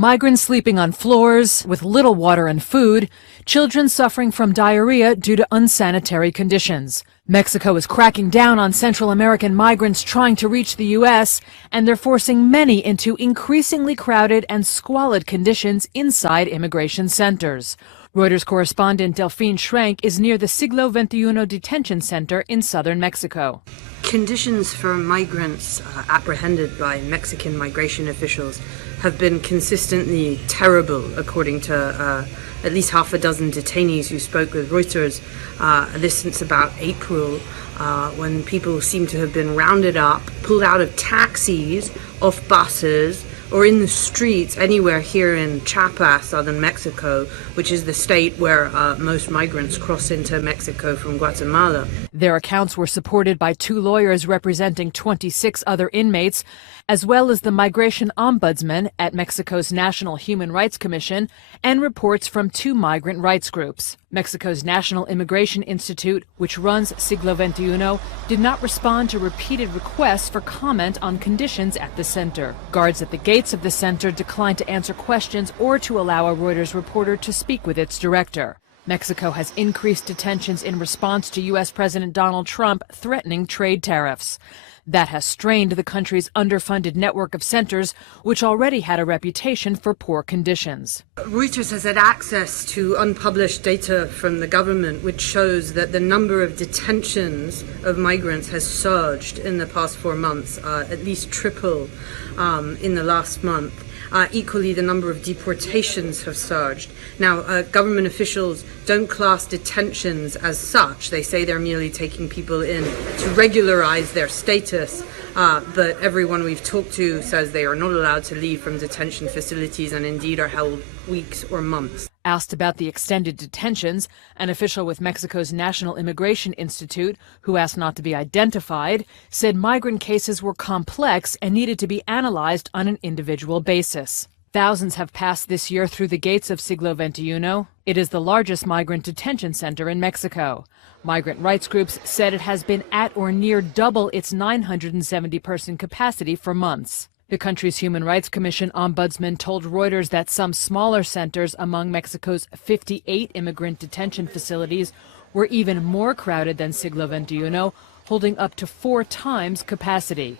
Migrants sleeping on floors with little water and food, children suffering from diarrhea due to unsanitary conditions. Mexico is cracking down on Central American migrants trying to reach the U.S., and they're forcing many into increasingly crowded and squalid conditions inside immigration centers. Reuters correspondent Delphine Schrenk is near the Siglo XXI detention center in southern Mexico. Conditions for migrants apprehended by Mexican migration officials have been consistently terrible, according to at least half a dozen detainees who spoke with Reuters. This since about April, when people seem to have been rounded up, pulled out of taxis, off buses, or in the streets anywhere here in Chiapas, southern Mexico, which is the state where most migrants cross into Mexico from Guatemala. Their accounts were supported by 2 lawyers representing 26 other inmates, as well as the migration ombudsman at Mexico's National Human Rights Commission, and reports from 2 migrant rights groups. Mexico's National Immigration Institute, which runs Siglo XXI, did not respond to repeated requests for comment on conditions at the center. Guards at the gates of the center declined to answer questions or to allow a Reuters reporter to speak with its director. Mexico has increased detentions in response to U.S. President Donald Trump threatening trade tariffs. That has strained the country's underfunded network of centers, which already had a reputation for poor conditions. Reuters has had access to unpublished data from the government, which shows that the number of detentions of migrants has surged in the past 4 months, at least triple in the last month. Equally, the number of deportations have surged. Now, government officials don't class detentions as such. They say they're merely taking people in to regularize their status. But everyone we've talked to says they are not allowed to leave from detention facilities and indeed are held weeks or months. Asked about the extended detentions, an official with Mexico's National Immigration Institute, who asked not to be identified, said migrant cases were complex and needed to be analyzed on an individual basis. Thousands have passed this year through the gates of Siglo XXI. It is the largest migrant detention center in Mexico. Migrant rights groups said it has been at or near double its 970-person capacity for months. The country's Human Rights Commission ombudsman told Reuters that some smaller centers among Mexico's 58 immigrant detention facilities were even more crowded than Siglo XXI, holding up to 4 times capacity.